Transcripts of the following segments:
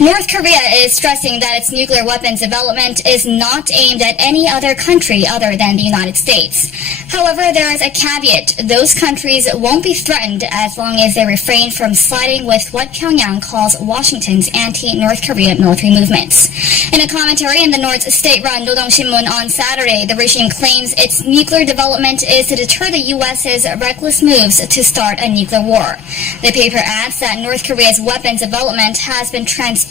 North Korea is stressing that its nuclear weapons development is not aimed at any other country other than the United States. However, there is a caveat. Those countries won't be threatened as long as they refrain from siding with what Pyongyang calls Washington's anti-North Korea military movements. In a commentary in the North's state-run Rodong Sinmun on Saturday, the regime claims its nuclear development is to deter the U.S.'s reckless moves to start a nuclear war. The paper adds that North Korea's weapons development has been transparent,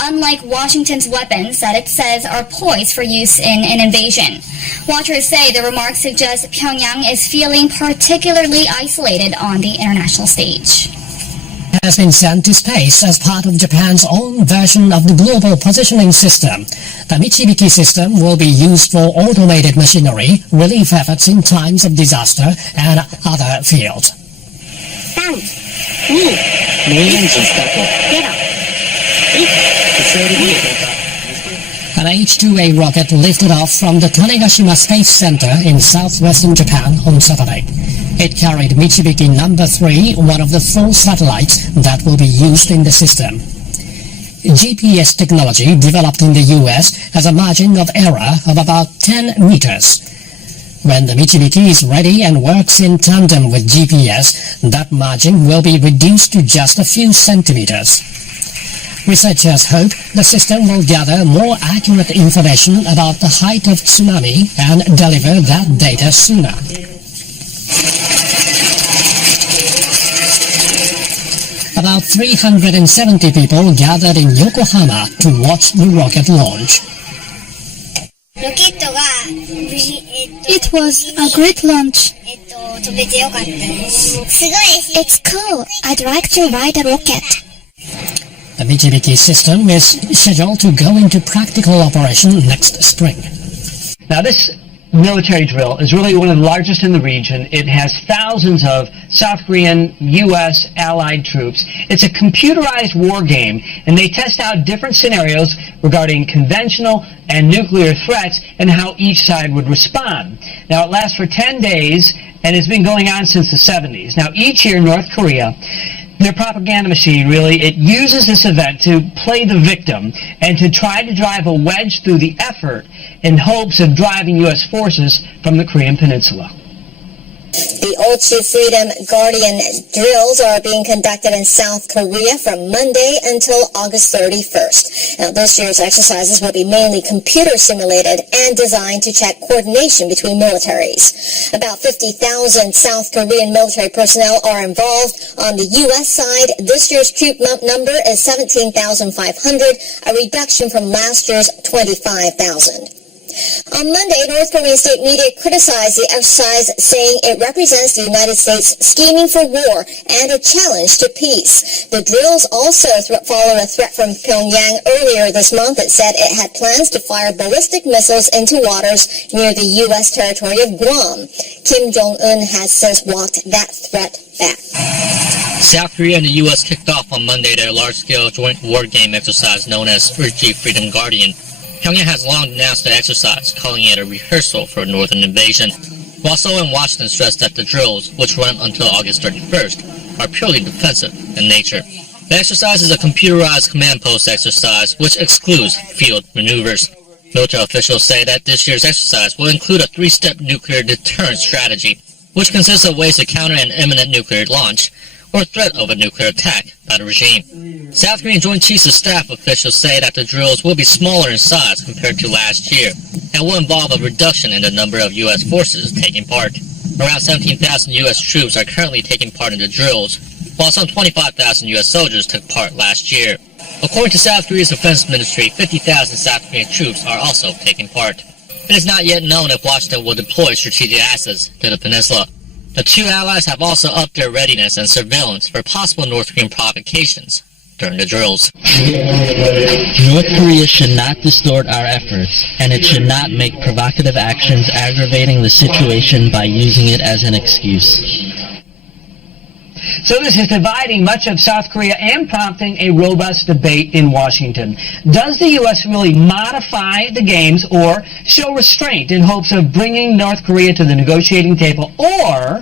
unlike Washington's weapons that it says are poised for use in an invasion. Watchers say the remarks suggest Pyongyang is feeling particularly isolated on the international stage. Has been sent to space as part of Japan's own version of the global positioning system. The Michibiki system will be used for automated machinery, relief efforts in times of disaster, and other fields. An H-2A rocket lifted off from the Tanegashima Space Center in southwestern Japan on Saturday. It carried Michibiki No. 3, one of the 4 satellites that will be used in the system. GPS technology developed in the U.S. has a margin of error of about 10 meters. When the Michibiki is ready and works in tandem with GPS, that margin will be reduced to just a few centimeters. Researchers hope the system will gather more accurate information about the height of tsunami and deliver that data sooner. About 370 people gathered in Yokohama to watch the rocket launch. It was a great launch. It's cool. I'd like to ride a rocket. The Michibiki system is scheduled to go into practical operation next spring. Now this military drill is really one of the largest in the region. It has thousands of South Korean, U.S. allied troops. It's a computerized war game, and they test out different scenarios regarding conventional and nuclear threats and how each side would respond. Now it lasts for 10 days, and it's been going on since the 70s. Now each year, North Korea, their propaganda machine, really, it uses this event to play the victim and to try to drive a wedge through the effort in hopes of driving U.S. forces from the Korean Peninsula. The Ulchi Freedom Guardian drills are being conducted in South Korea from Monday until August 31st. Now, this year's exercises will be mainly computer simulated and designed to check coordination between militaries. About 50,000 South Korean military personnel are involved. On the U.S. side, this year's troop number is 17,500, a reduction from last year's 25,000. On Monday, North Korean state media criticized the exercise, saying it represents the United States scheming for war and a challenge to peace. The drills also follow a threat from Pyongyang earlier this month that said it had plans to fire ballistic missiles into waters near the U.S. territory of Guam. Kim Jong-un has since walked that threat back. South Korea and the U.S. kicked off on Monday their large-scale joint war game exercise known as Ulchi Freedom Guardian. Pyongyang has long denounced the exercise, calling it a rehearsal for a northern invasion, while Seoul and Washington stressed that the drills, which run until August 31st, are purely defensive in nature. The exercise is a computerized command post exercise, which excludes field maneuvers. Military officials say that this year's exercise will include a 3-step nuclear deterrence strategy, which consists of ways to counter an imminent nuclear launch or threat of a nuclear attack by the regime. South Korean Joint Chiefs of Staff officials say that the drills will be smaller in size compared to last year and will involve a reduction in the number of U.S. forces taking part. Around 17,000 U.S. troops are currently taking part in the drills, while some 25,000 U.S. soldiers took part last year. According to South Korea's Defense Ministry, 50,000 South Korean troops are also taking part. It is not yet known if Washington will deploy strategic assets to the peninsula. The two allies have also upped their readiness and surveillance for possible North Korean provocations during the drills. North Korea should not distort our efforts, and it should not make provocative actions aggravating the situation by using it as an excuse. So this is dividing much of South Korea and prompting a robust debate in Washington. Does the U.S. really modify the games or show restraint in hopes of bringing North Korea to the negotiating table, or